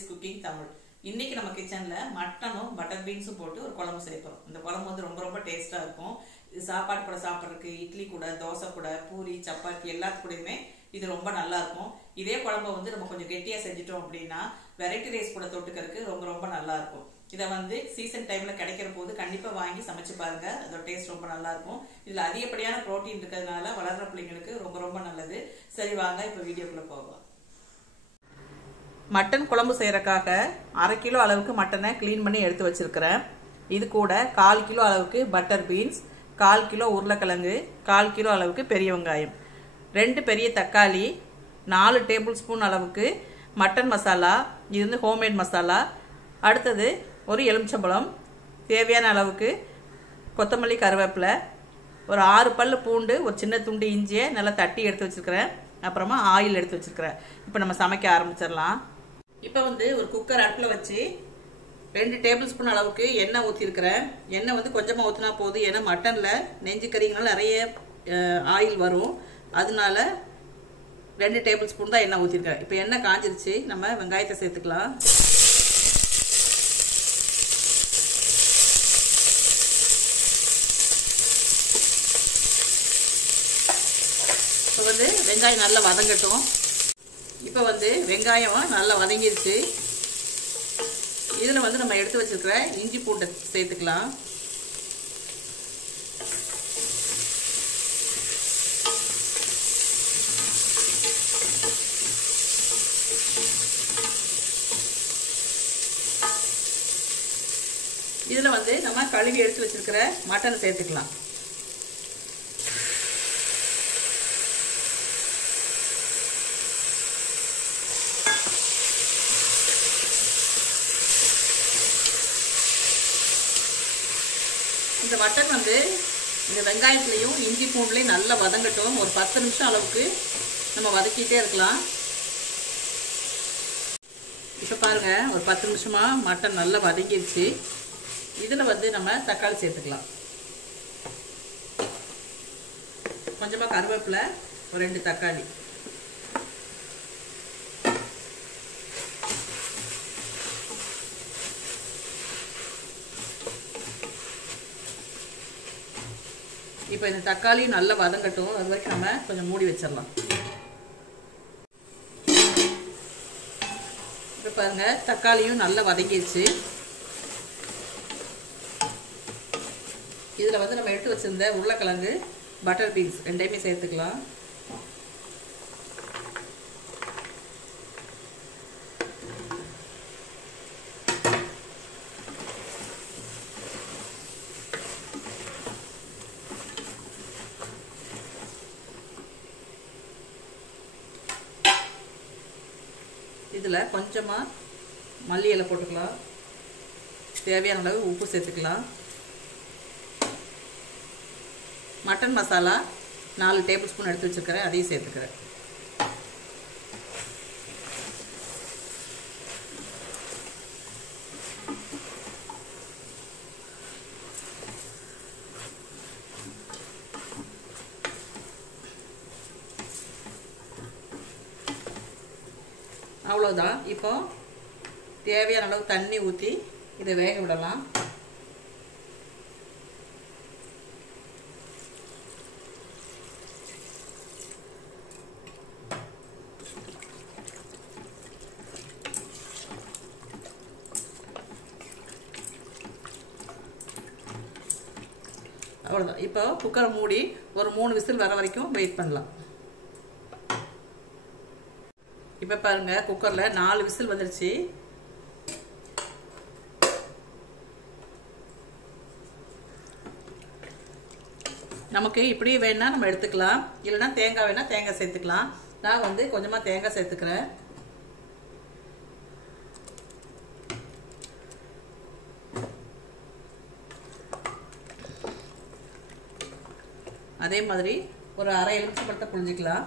This cooking Tamil. இன்னைக்கு நம்ம கிச்சன்ல மட்டனும் பட்டர் பீன்ஸும் போட்டு ஒரு குழம்பு செய்ய போறோம். இந்த குழம்பு வந்து ரொம்ப டேஸ்டா இருக்கும். இது சாப்பாடு கூட சாப்பிடுறதுக்கு, இட்லி கூட, தோசை கூட, பூரி, சப்பாத்தி எல்லாத்து கூடயுமே இது ரொம்ப நல்லா இருக்கும். இதே குழம்பை வந்து நம்ம கொஞ்சம் கெட்டியா செஞ்சுட்டோம் அப்படின்னா வெரைட்டி ரைஸ் கூட தொட்டுக்கிறதுக்கு ரொம்ப நல்லா இருக்கும். இதை வந்து சீசன் டைம்ல கிடைக்கிற போது கண்டிப்பா வாங்கி சமைச்சு பாருங்க. அதோட டேஸ்ட் ரொம்ப நல்லா இருக்கும். இதுல அதிகப்படியான புரோட்டீன் இருக்கிறதுனால வளர்ற பிள்ளைங்களுக்கு ரொம்ப நல்லது. சரி வாங்க இப்ப வீடியோக்குள்ள போகலாம். மட்டன் குழம்பு செய்யறதுக்காக 1/2 கிலோ அளவுக்கு மட்டனை கிளீன் பண்ணி எடுத்து வச்சிருக்கிறேன். இது கூட 1/4 கிலோ அளவுக்கு பட்டர் பீன்ஸ், 1/4 கிலோ உருளைக்கிழங்கு, 1/4 கிலோ அளவுக்கு பெரிய வெங்காயம், 2 பெரிய தக்காளி, 4 டேபிள் ஸ்பூன் அளவுக்கு மட்டன் மசாலா, இது வந்து ஹோம்மேட் மசாலா. அடுத்தது ஒரு எலுமிச்சம்பழம், தேவையான அளவுக்கு கொத்தமல்லி, கருவேப்பிலை, ஒரு 6 பல்லு பூண்டு, ஒரு சின்ன துண்டு இஞ்சியை நல்லா தட்டி எடுத்து வச்சிருக்கிறேன். அப்புறமா ஆயில் எடுத்து வச்சிருக்கிறேன். இப்போ நம்ம சமைக்க ஆரம்பிச்சிடலாம். இப்போ வந்து ஒரு குக்கர் அடுப்பில் வச்சு 2 டேபிள் ஸ்பூன் அளவுக்கு எண்ணெய் ஊற்றிருக்கிறேன். எண்ணெய் வந்து கொஞ்சமாக ஊற்றினா போதும். ஏன்னா மட்டனில் நெஞ்சு கறிங்கனால நிறைய ஆயில் வரும். அதனால 2 டேபிள் ஸ்பூன் தான் எண்ணெய் ஊற்றிருக்கிறேன். இப்போ எண்ணெய் காஞ்சிருச்சு. நம்ம வெங்காயத்தை சேர்த்துக்கலாம். இப்போ வந்து வெங்காயம் நல்லா வதங்கட்டும். இப்போ வந்து வெங்காயம் நல்லா வதங்கிருச்சு. இதில் வந்து நம்ம எடுத்து வச்சிருக்கிற இஞ்சி பூண்டை சேர்த்துக்கலாம். இதில் வந்து நம்ம கழுவி எடுத்து வச்சிருக்கிற மட்டனை சேர்த்துக்கலாம். இந்த மட்டன் வந்து இந்த வெங்காயத்துலையும் இஞ்சி பூண்டுலையும் நல்லா வதங்கட்டும். ஒரு 10 நிமிஷம் அளவுக்கு நம்ம வதக்கிட்டே இருக்கலாம். இப்போ பாருங்க, ஒரு 10 நிமிஷமா மட்டன் நல்லா வதங்கிருச்சு. இதில் வந்து நம்ம தக்காளி சேர்த்துக்கலாம். கொஞ்சமாக கருவேப்பிலை, ஒரு 2 தக்காளி, இப்போ இந்த தக்காளி நல்லா வதங்கட்டும். அது வரைக்கும் நம்ம கொஞ்சம் மூடி வச்சிடலாம். இப்போ பாருங்க, தக்காளியும் நல்லா வதங்கிடுச்சு. இதில் வந்து நம்ம எடுத்து வச்சிருந்த உருளைக்கிழங்கு, பட்டர் பீன்ஸ் ரெண்டையுமே சேர்த்துக்கலாம். இதில் கொஞ்சமாக மல்லி இலை போட்டுக்கலாம். தேவையான அளவு உப்பு சேர்த்துக்கலாம். மட்டன் மசாலா 4 டேபிள் ஸ்பூன் எடுத்து வச்சுருக்கிறேன், அதையும் சேர்த்துக்கிறேன். அவ்வளோதான். இப்போ தேவையான அளவு தண்ணி ஊற்றி இதை வேக விடலாம். அவ்வளோதான். இப்போ குக்கரை மூடி ஒரு 3 விசில் வர வரைக்கும் வெயிட் பண்ணலாம். இப்போ பாருங்க, குக்கரில் 4 விசில் வந்துருச்சு. நமக்கு இப்படி வேணா நம்ம எடுத்துக்கலாம், இல்லைன்னா தேங்காய் வேணா தேங்காய் சேர்த்துக்கலாம். நான் வந்து கொஞ்சமாக தேங்காய் சேர்த்துக்கிறேன். அதே மாதிரி ஒரு 1/2 எலுமிச்சம்பழத்தை புழிஞ்சிக்கலாம்.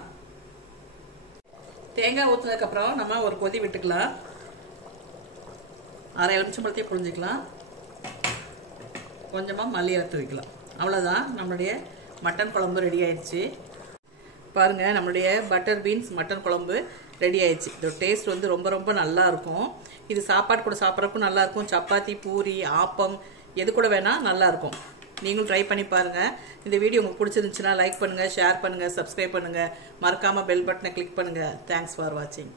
தேங்காய் ஊற்றினதுக்கப்புறம் நம்ம ஒரு கொதி விட்டுக்கலாம். 1/2 எலுமிச்சம்பழத்தையும் புழிஞ்சிக்கலாம். கொஞ்சமாக மல்லி இலை தூவிக்கலாம். அவ்வளோதான், நம்மளுடைய மட்டன் குழம்பு ரெடி ஆயிடுச்சு. பாருங்கள், நம்மளுடைய பட்டர் பீன்ஸ் மட்டன் குழம்பு ரெடி ஆயிடுச்சு. இதோட டேஸ்ட் வந்து ரொம்ப ரொம்ப நல்லா இருக்கும். இது சாப்பாடு கூட சாப்பிட்றப்பவும் நல்லா இருக்கும். சப்பாத்தி, பூரி, ஆப்பம் எது கூட வேணால் நல்லா இருக்கும். நீங்களும் ட்ரை பண்ணி பாருங்கள். இந்த வீடியோ உங்களுக்கு பிடிச்சிருந்துச்சுன்னா லைக் பண்ணுங்கள், ஷேர் பண்ணுங்கள், சப்ஸ்கிரைப் பண்ணுங்கள். மறக்காமல் பெல் பட்டனை கிளிக் பண்ணுங்கள். தேங்க்ஸ் ஃபார் வாட்சிங்.